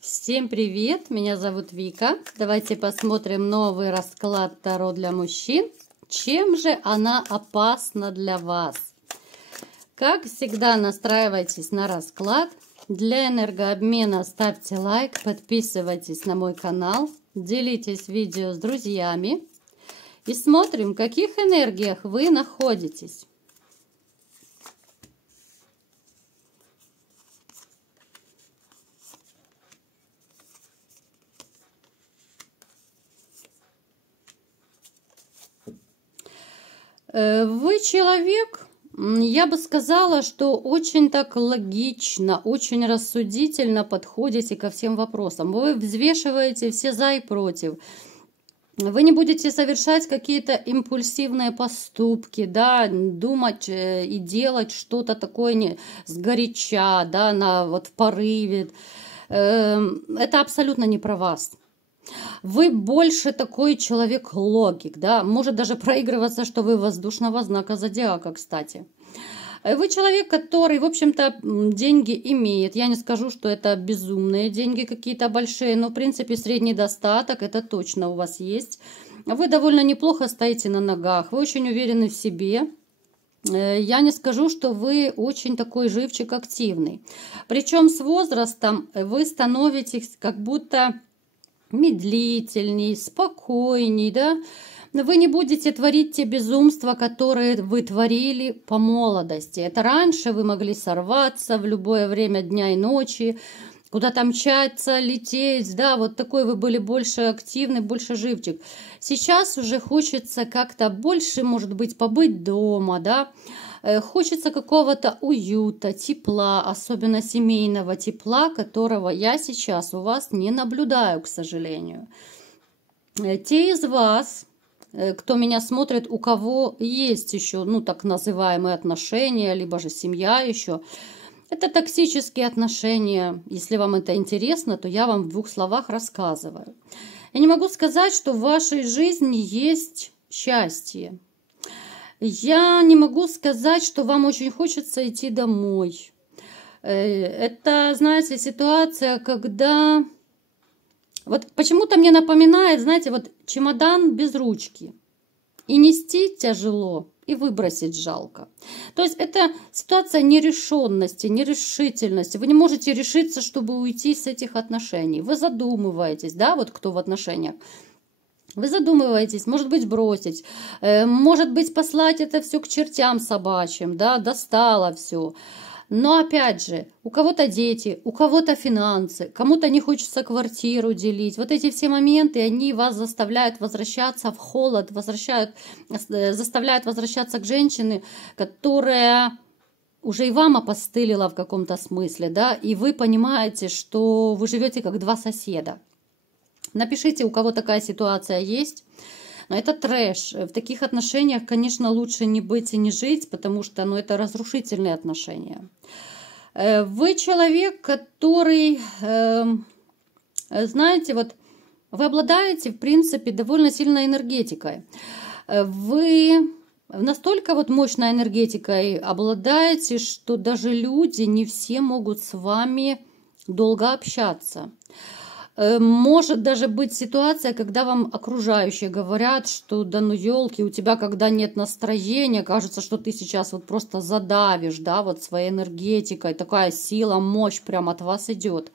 Всем привет! Меня зовут Вика. Давайте посмотрим новый расклад Таро для мужчин. Чем же она опасна для вас? Как всегда, настраивайтесь на расклад. Для энергообмена ставьте лайк, подписывайтесь на мой канал, делитесь видео с друзьями и смотрим, в каких энергиях вы находитесь. Вы человек, я бы сказала, что очень так логично, очень рассудительно подходите ко всем вопросам. Вы взвешиваете все за и против. Вы не будете совершать какие-то импульсивные поступки, да, думать и делать что-то такое сгоряча, да, вот в порыве. Это абсолютно не про вас. Вы больше такой человек-логик, да, может даже проигрываться, что вы воздушного знака зодиака, кстати. Вы человек, который, в общем-то, деньги имеет. Я не скажу, что это безумные деньги какие-то большие, но, в принципе, средний достаток, это точно у вас есть. Вы довольно неплохо стоите на ногах, вы очень уверены в себе. Я не скажу, что вы очень такой живчик активный. Причем с возрастом вы становитесь как будто медлительней, спокойней, да. Вы не будете творить те безумства, которые вы творили по молодости. Это раньше вы могли сорваться в любое время дня и ночи, куда-то мчаться, лететь, да, вот такой вы были больше активный, больше живчик. Сейчас уже хочется как-то больше, может быть, побыть дома, да. Хочется какого-то уюта, тепла, особенно семейного тепла, которого я сейчас у вас не наблюдаю, к сожалению. Те из вас, кто меня смотрит, у кого есть еще, ну, так называемые отношения, либо же семья еще, это токсические отношения. Если вам это интересно, то я вам в двух словах рассказываю. Я не могу сказать, что в вашей жизни есть счастье. Я не могу сказать, что вам очень хочется идти домой. Это, знаете, ситуация, когда... Вот почему-то мне напоминает, знаете, вот чемодан без ручки. И нести тяжело, и выбросить жалко. То есть это ситуация нерешенности, нерешительности. Вы не можете решиться, чтобы уйти с этих отношений. Вы задумываетесь, да, вот кто в отношениях. Вы задумываетесь, может быть, бросить, может быть, послать это все к чертям собачьим, да, достало все. Но опять же, у кого-то дети, у кого-то финансы, кому-то не хочется квартиру делить. Вот эти все моменты, они вас заставляют возвращаться в холод, заставляют возвращаться к женщине, которая уже и вам опостылила в каком-то смысле, да, и вы понимаете, что вы живете как два соседа. Напишите, у кого такая ситуация есть. Но это трэш. В таких отношениях, конечно, лучше не быть и не жить, потому что, ну, это разрушительные отношения. Вы человек, который, знаете, вот вы обладаете, в принципе, довольно сильной энергетикой. Вы настолько вот мощной энергетикой обладаете, что даже люди не все могут с вами долго общаться. Может даже быть ситуация, когда вам окружающие говорят, что да ну елки, у тебя когда нет настроения, кажется, что ты сейчас вот просто задавишь, да, вот своей энергетикой, такая сила, мощь прям от вас идет.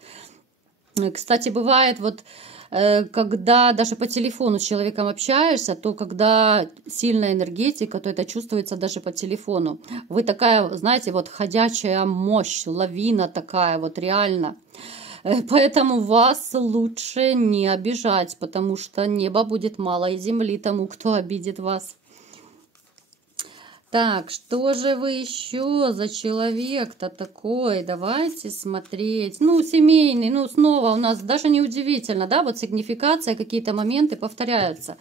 Кстати, бывает вот, когда даже по телефону с человеком общаешься, то когда сильная энергетика, то это чувствуется даже по телефону. Вы такая, знаете, вот ходячая мощь, лавина такая вот реально. Поэтому вас лучше не обижать, потому что неба будет мало и земли тому, кто обидит вас. Так, что же вы еще за человек-то такой? Давайте смотреть. Ну, семейный, ну, снова у нас даже неудивительно, да, вот сигнификация, какие-то моменты повторяются.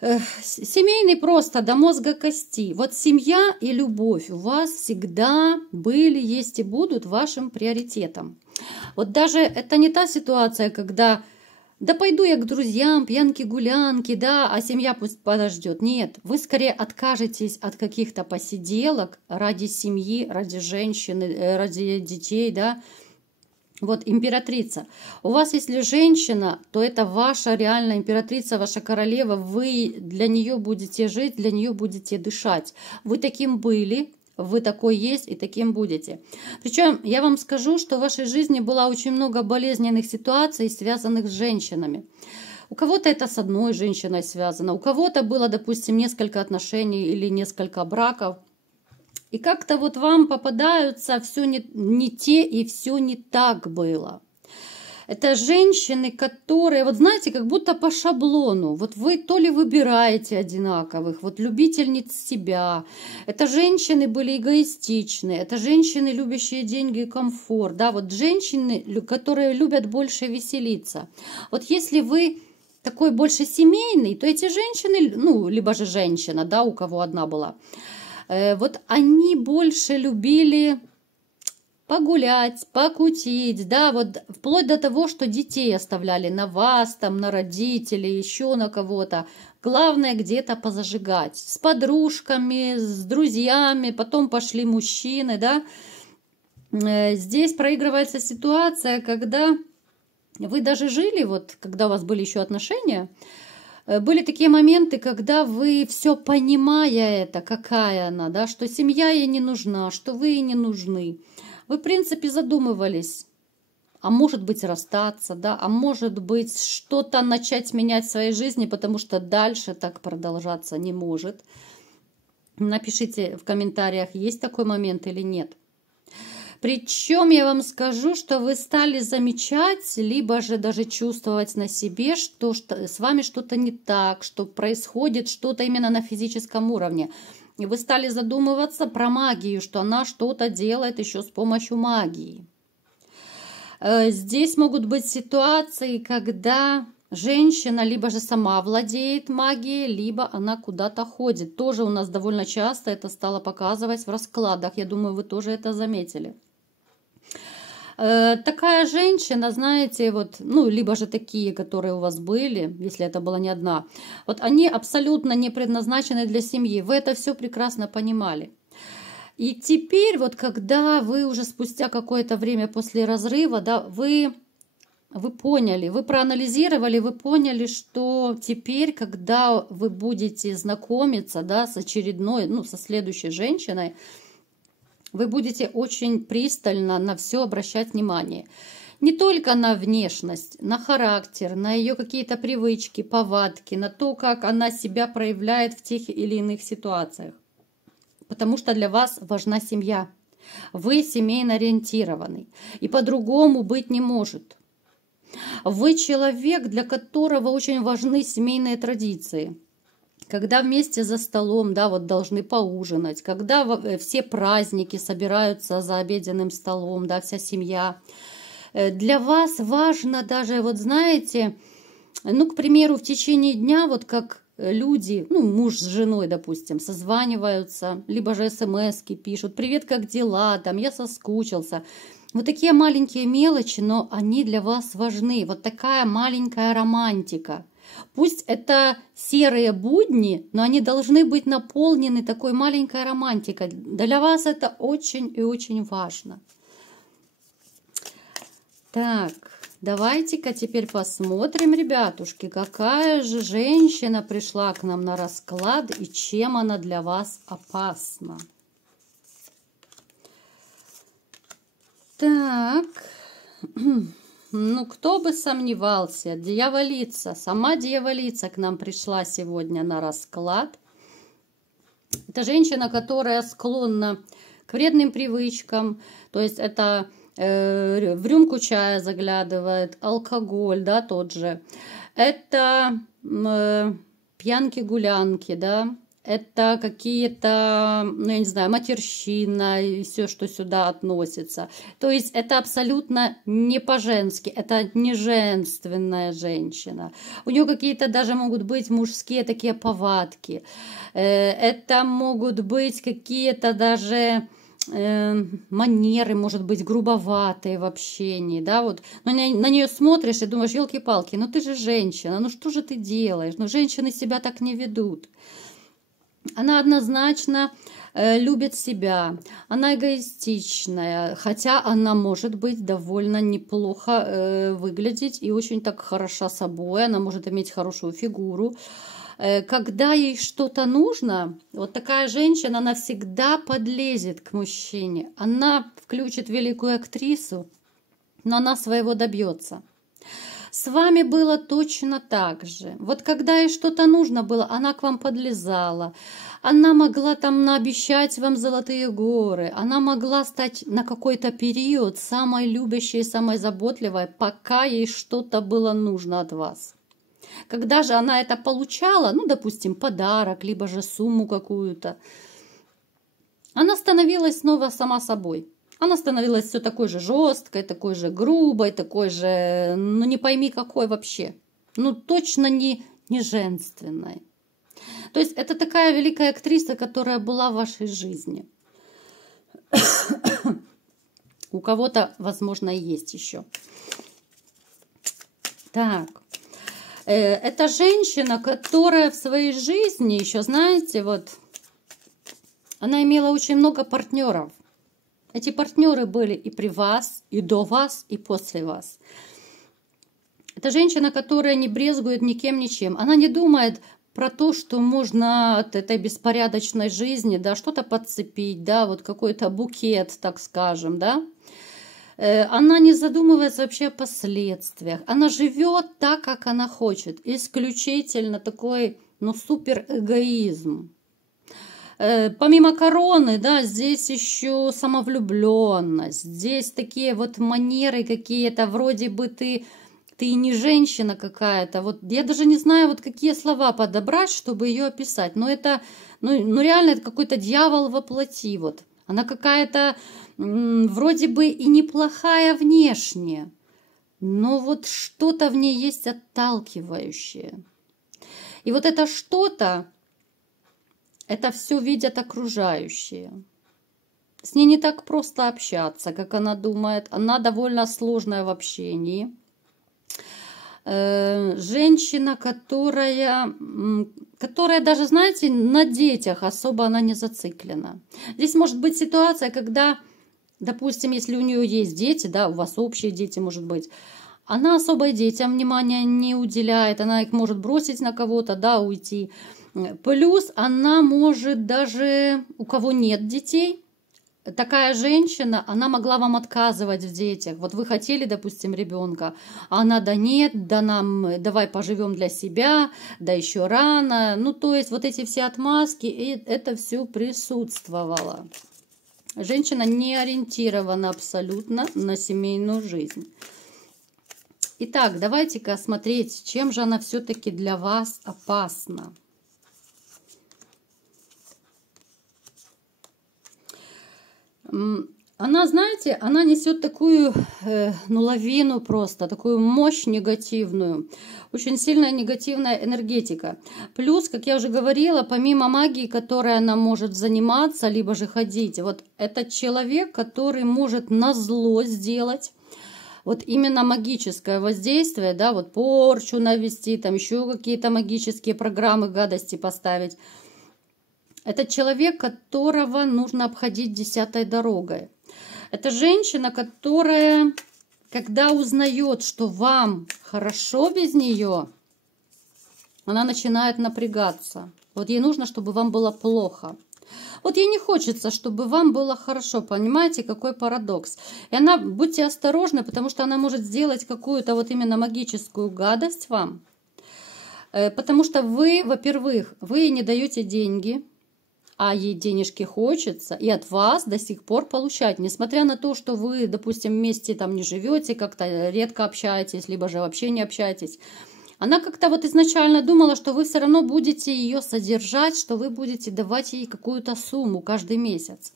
Семейный просто до мозга кости. Вот семья и любовь у вас всегда были, есть и будут вашим приоритетом. Вот даже это не та ситуация, когда да пойду я к друзьям, пьянки-гулянки, да, а семья пусть подождет. Нет, вы скорее откажетесь от каких-то посиделок ради семьи, ради женщины, ради детей, да. Вот императрица. У вас, если женщина, то это ваша реальная императрица, ваша королева. Вы для нее будете жить, для нее будете дышать. Вы таким были, вы такой есть и таким будете. Причем я вам скажу, что в вашей жизни было очень много болезненных ситуаций, связанных с женщинами. У кого-то это с одной женщиной связано, у кого-то было, допустим, несколько отношений или несколько браков. И как-то вот вам попадаются все не те и все не так было. Это женщины, которые, вот знаете, как будто по шаблону. Вот вы то ли выбираете одинаковых, вот любительниц себя. Это женщины были эгоистичные, это женщины, любящие деньги и комфорт. Да, вот женщины, которые любят больше веселиться. Вот если вы такой больше семейный, то эти женщины, ну, либо же женщина, да, у кого одна была, вот они больше любили погулять, покутить, да, вот вплоть до того, что детей оставляли на вас, там, на родителей, еще на кого-то. Главное где-то позажигать. С подружками, с друзьями, потом пошли мужчины, да. Здесь проигрывается ситуация, когда вы даже жили, вот, когда у вас были еще отношения, были такие моменты, когда вы все понимая это, какая она, да, что семья ей не нужна, что вы ей не нужны. Вы, в принципе, задумывались, а может быть расстаться, да, а может быть что-то начать менять в своей жизни, потому что дальше так продолжаться не может. Напишите в комментариях, есть такой момент или нет. Причем я вам скажу, что вы стали замечать, либо же даже чувствовать на себе, что с вами что-то не так, что происходит что-то именно на физическом уровне. И вы стали задумываться про магию, что она что-то делает еще с помощью магии. Здесь могут быть ситуации, когда женщина либо же сама владеет магией, либо она куда-то ходит. Тоже у нас довольно часто это стало показывать в раскладах. Я думаю, вы тоже это заметили. Такая женщина, знаете, вот, ну, либо же такие, которые у вас были, если это была не одна, вот они абсолютно не предназначены для семьи. Вы это все прекрасно понимали. И теперь, вот когда вы уже спустя какое-то время после разрыва, да, вы поняли, вы проанализировали, вы поняли, что теперь, когда вы будете знакомиться, да, с очередной, ну, со следующей женщиной, вы будете очень пристально на все обращать внимание. Не только на внешность, на характер, на ее какие-то привычки, повадки, на то, как она себя проявляет в тех или иных ситуациях. Потому что для вас важна семья. Вы семейно ориентированный. И по-другому быть не может. Вы человек, для которого очень важны семейные традиции. Когда вместе за столом, да, вот должны поужинать, когда все праздники собираются за обеденным столом, да, вся семья. Для вас важно даже, вот знаете, ну, к примеру, в течение дня, вот как люди, ну, муж с женой, допустим, созваниваются, либо же смс-ки пишут: «Привет, как дела?» Там, «Я соскучился». Вот такие маленькие мелочи, но они для вас важны. Вот такая маленькая романтика. Пусть это серые будни, но они должны быть наполнены такой маленькой романтикой. Для вас это очень и очень важно. Так, давайте-ка теперь посмотрим, ребятушки, какая же женщина пришла к нам на расклад и чем она для вас опасна. Так, ну кто бы сомневался, дьяволица, сама дьяволица к нам пришла сегодня на расклад. Это женщина, которая склонна к вредным привычкам, то есть это в рюмку чая заглядывает, алкоголь, да, тот же. Это пьянки-гулянки, да. Это какие-то, ну, я не знаю, матерщина и все, что сюда относится. То есть это абсолютно не по-женски, это не женственная женщина. У нее какие-то даже могут быть мужские такие повадки. Это могут быть какие-то даже манеры, может быть, грубоватые в общении, да, вот. Но на нее смотришь и думаешь: елки-палки, ну ты же женщина, ну что же ты делаешь? Ну женщины себя так не ведут. Она однозначно любит себя, она эгоистичная, хотя она может быть довольно неплохо выглядеть и очень так хороша собой, она может иметь хорошую фигуру. Когда ей что-то нужно, вот такая женщина, она всегда подлезет к мужчине, она включит великую актрису, но она своего добьется. С вами было точно так же. Вот когда ей что-то нужно было, она к вам подлезала. Она могла там наобещать вам золотые горы. Она могла стать на какой-то период самой любящей, самой заботливой, пока ей что-то было нужно от вас. Когда же она это получала, ну, допустим, подарок, либо же сумму какую-то, она становилась снова сама собой. Она становилась все такой же жесткой, такой же грубой, такой же, ну не пойми какой вообще. Ну точно не женственной. То есть это такая великая актриса, которая была в вашей жизни. У кого-то, возможно, и есть еще. Так. Это женщина, которая в своей жизни еще, знаете, вот, она имела очень много партнеров. Эти партнеры были и при вас, и до вас, и после вас. Это женщина, которая не брезгует никем, ничем. Она не думает про то, что можно от этой беспорядочной жизни, да, что-то подцепить, да, вот какой-то букет, так скажем, да. Она не задумывается вообще о последствиях. Она живет так, как она хочет. Исключительно такой, ну, супер эгоизм. Помимо короны, да, здесь еще самовлюбленность, здесь такие вот манеры какие-то, вроде бы ты не женщина какая-то, вот я даже не знаю, вот какие слова подобрать, чтобы ее описать, но это, ну реально это какой-то дьявол во плоти, вот, она какая-то вроде бы и неплохая внешне, но вот что-то в ней есть отталкивающее, и вот это что-то, это все видят окружающие. С ней не так просто общаться, как она думает. Она довольно сложная в общении. Женщина, которая даже, знаете, на детях особо она не зациклена. Здесь может быть ситуация, когда, допустим, если у нее есть дети, да, у вас общие дети, может быть, она особо детям внимания не уделяет, она их может бросить на кого-то, да, уйти. Плюс она может даже, у кого нет детей, такая женщина, она могла вам отказывать в детях. Вот вы хотели, допустим, ребенка, а она, да нет, да нам, давай поживем для себя, да еще рано. Ну, то есть вот эти все отмазки, и это все присутствовало. Женщина не ориентирована абсолютно на семейную жизнь. Итак, давайте-ка смотреть, чем же она все-таки для вас опасна. Она, знаете, она несет такую, ну, лавину просто, такую мощь негативную, очень сильная негативная энергетика. Плюс, как я уже говорила, помимо магии, которой она может заниматься, либо же ходить, вот этот человек, который может назло сделать, вот именно магическое воздействие, да, вот порчу навести, там еще какие-то магические программы, гадости поставить. Это человек, которого нужно обходить 10-й дорогой. Это женщина, которая, когда узнает, что вам хорошо без нее, она начинает напрягаться. Вот ей нужно, чтобы вам было плохо. Вот ей не хочется, чтобы вам было хорошо. Понимаете, какой парадокс? И она, будьте осторожны, потому что она может сделать какую-то вот именно магическую гадость вам. Потому что вы, во-первых, вы ей не даете деньги, а ей денежки хочется, и от вас до сих пор получать, несмотря на то, что вы, допустим, вместе там не живете, как-то редко общаетесь, либо же вообще не общаетесь. Она как-то вот изначально думала, что вы все равно будете ее содержать, что вы будете давать ей какую-то сумму каждый месяц.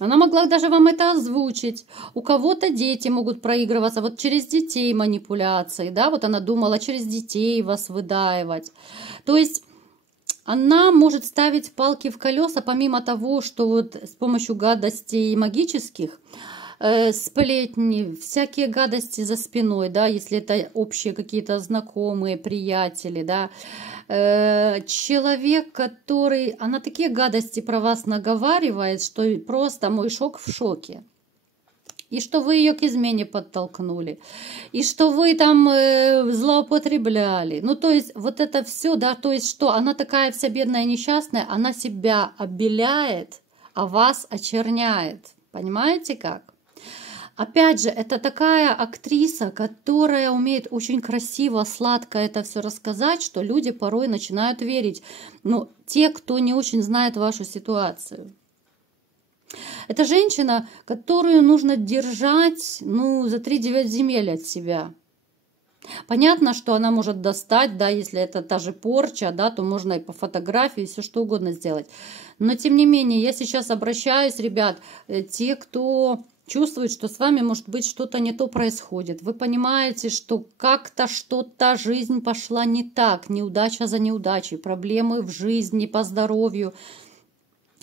Она могла даже вам это озвучить. У кого-то дети могут проигрываться, вот через детей манипуляции, да, вот она думала через детей вас выдаивать. То есть она может ставить палки в колеса, помимо того, что вот с помощью гадостей магических, сплетни, всякие гадости за спиной, да, если это общие какие-то знакомые, приятели, да. Человек, который, она такие гадости про вас наговаривает, что просто мой шок в шоке. И что вы ее к измене подтолкнули, и что вы там злоупотребляли. Ну, то есть, вот это все, да, то есть, что она такая вся бедная, несчастная, она себя обеляет, а вас очерняет. Понимаете как? Опять же, это такая актриса, которая умеет очень красиво, сладко это все рассказать, что люди порой начинают верить. Но те, кто не очень знает вашу ситуацию. Это женщина, которую нужно держать, ну, за 3-9 земель от себя. Понятно, что она может достать, да, если это та же порча, да, то можно и по фотографии, все что угодно сделать. Но, тем не менее, я сейчас обращаюсь, ребят, те, кто чувствует, что с вами, может быть, что-то не то происходит. Вы понимаете, что как-то что-то жизнь пошла не так, неудача за неудачей, проблемы в жизни, по здоровью.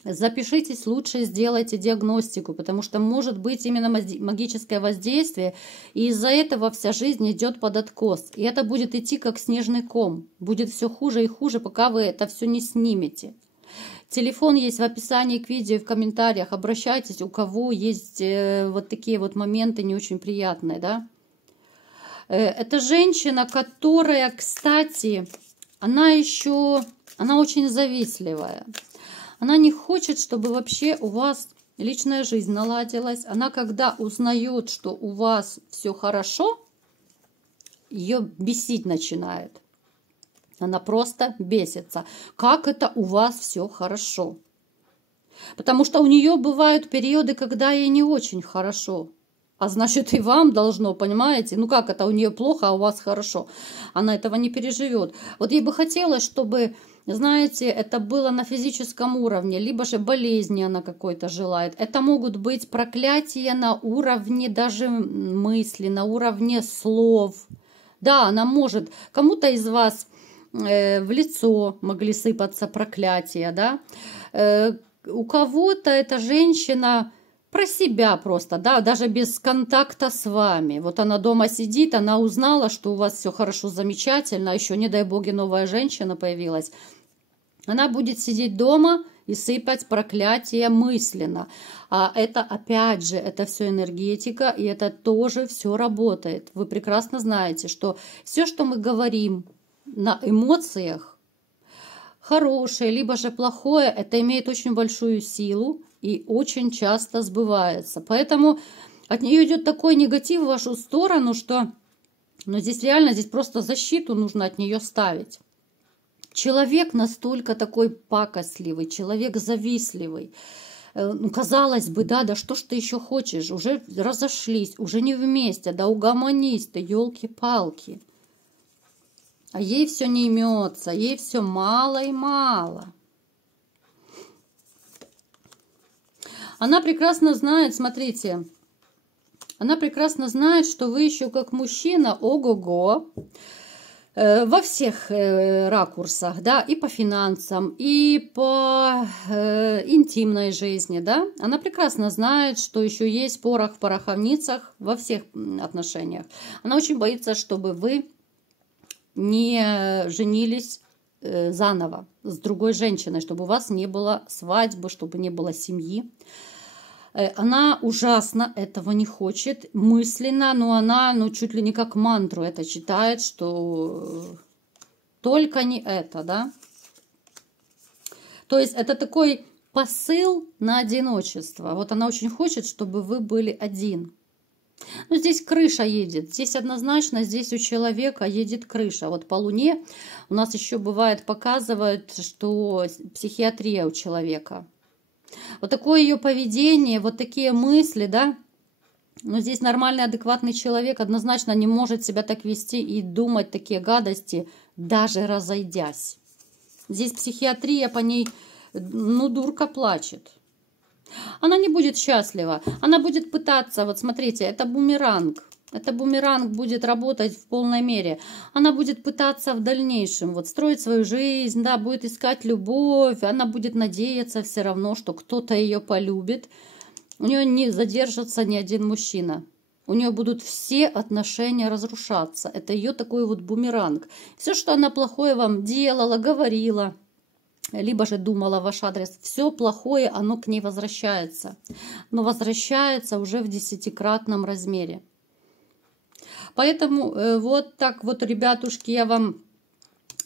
Запишитесь, лучше сделайте диагностику, потому что может быть именно магическое воздействие, и из-за этого вся жизнь идет под откос. И это будет идти как снежный ком. Будет все хуже и хуже, пока вы это все не снимете. Телефон есть в описании к видео и в комментариях. Обращайтесь, у кого есть вот такие вот моменты не очень приятные, да. Это женщина, которая, кстати, она очень завистливая. Она не хочет, чтобы вообще у вас личная жизнь наладилась. Она, когда узнает, что у вас все хорошо, ее бесить начинает. Она просто бесится. Как это у вас все хорошо? Потому что у нее бывают периоды, когда ей не очень хорошо. А значит, и вам должно, понимаете? Ну как это у нее плохо, а у вас хорошо? Она этого не переживет. Вот ей бы хотелось, чтобы, знаете, это было на физическом уровне, либо же болезни она какой-то желает. Это могут быть проклятия на уровне даже мысли, на уровне слов. Да, она может, кому-то из вас в лицо могли сыпаться проклятия, да. У кого-то эта женщина про себя просто, да, даже без контакта с вами. Вот она дома сидит, она узнала, что у вас все хорошо, замечательно, еще, не дай боги, новая женщина появилась. Она будет сидеть дома и сыпать проклятия мысленно. А это, опять же, это все энергетика, и это тоже все работает. Вы прекрасно знаете, что все, что мы говорим на эмоциях, хорошее, либо же плохое, это имеет очень большую силу и очень часто сбывается. Поэтому от нее идет такой негатив в вашу сторону, что здесь реально, здесь просто защиту нужно от нее ставить. Человек настолько такой пакостливый, человек завистливый. Казалось бы, да что ж ты еще хочешь? Уже разошлись, уже не вместе, да угомонись ты, елки-палки. А ей все не имется, ей все мало и мало. Она прекрасно знает, смотрите, она прекрасно знает, что вы еще как мужчина, ого-го, во всех ракурсах, да, и по финансам, и по интимной жизни, да. Она прекрасно знает, что еще есть порох в пороховницах во всех отношениях. Она очень боится, чтобы вы не женились заново с другой женщиной, чтобы у вас не было свадьбы, чтобы не было семьи. Она ужасно этого не хочет мысленно, но она чуть ли не как мантру это читает, что только не это, да. То есть это такой посыл на одиночество. Вот она очень хочет, чтобы вы были один. Здесь крыша едет, здесь однозначно, здесь у человека едет крыша. Вот по Луне у нас еще бывает, показывают, что психиатрия у человека. Вот такое ее поведение, вот такие мысли, да. Но здесь нормальный, адекватный человек однозначно не может себя так вести и думать такие гадости, даже разойдясь. Здесь психиатрия по ней, дурка плачет. Она не будет счастлива. Она будет пытаться, вот смотрите, это бумеранг. Это бумеранг будет работать в полной мере. Она будет пытаться в дальнейшем вот строить свою жизнь, да, будет искать любовь. Она будет надеяться все равно, что кто-то ее полюбит. у нее не задержится ни один мужчина. У нее будут все отношения разрушаться. Это ее такой вот бумеранг. Все, что она плохое вам делала, говорила, либо же думала в ваш адрес, все плохое, оно к ней возвращается. Но возвращается уже в 10-кратном размере. Поэтому вот так вот, ребятушки, я вам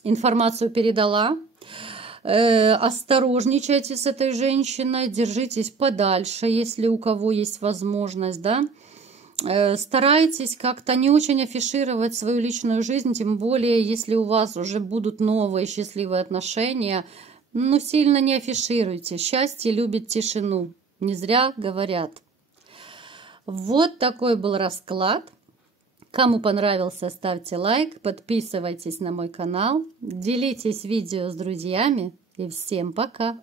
информацию передала. Осторожничайте с этой женщиной, держитесь подальше, если у кого есть возможность, да. Старайтесь как-то не очень афишировать свою личную жизнь, тем более, если у вас уже будут новые счастливые отношения, ну, сильно не афишируйте. Счастье любит тишину, не зря говорят. Вот такой был расклад. Кому понравился, ставьте лайк, подписывайтесь на мой канал, делитесь видео с друзьями и всем пока!